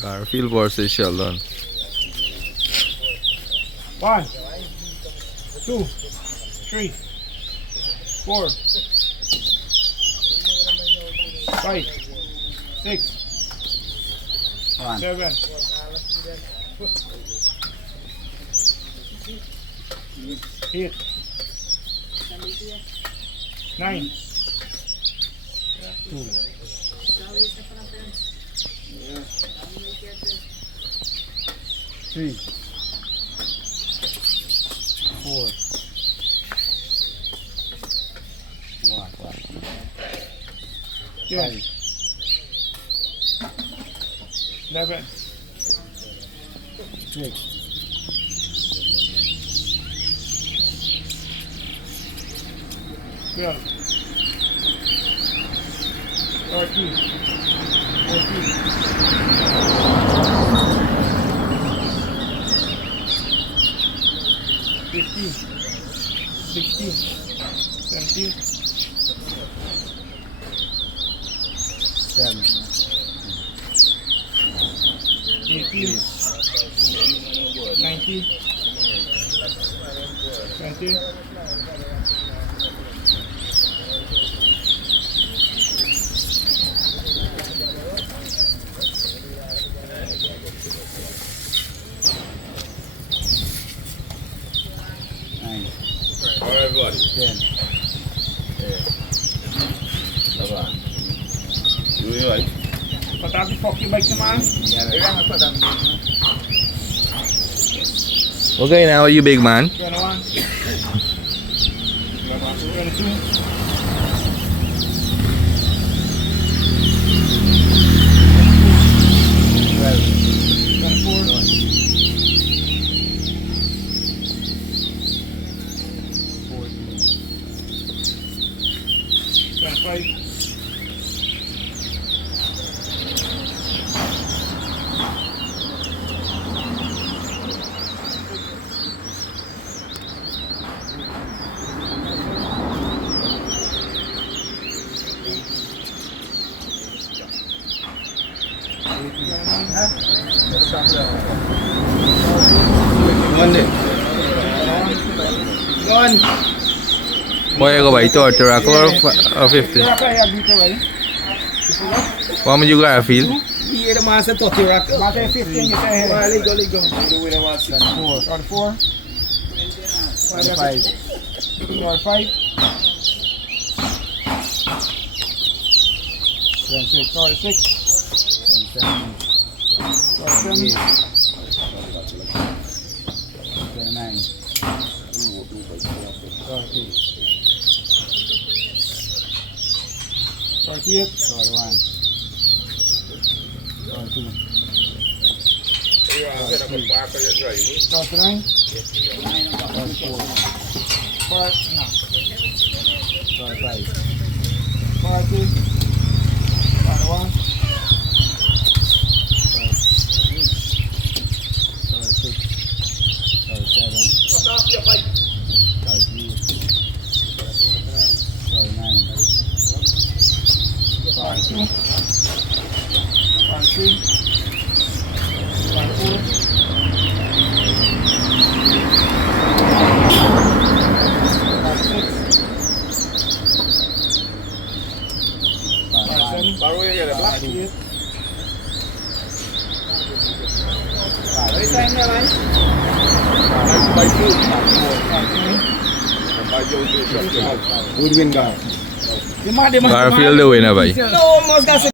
Garfield versus Sheldon. 1, 2, 3, 4, 5, 6, 7, 8, 9, 2, 3, 4, 5, 11, 6, 12, 13, 14, 15, 16, 17, 18, 19, 20, 9, Alright, buddy. 10. You alright? Patabi fuck your bike naman. Okay, now you big man. 21, 22, 25, Boy, go by to Oracle or 50. What would you Garfield? Iya dah masa tu tirak. Masa 15 kita hai. Ligo. 4, 5, 6, 48, 41, 42, 49, 44, 45, 40, 41, 46, 47, 48, 49, 42, 43, 44, 46, 47, 48, Who win, guy? Garfield the winner, boy. No, mas gasta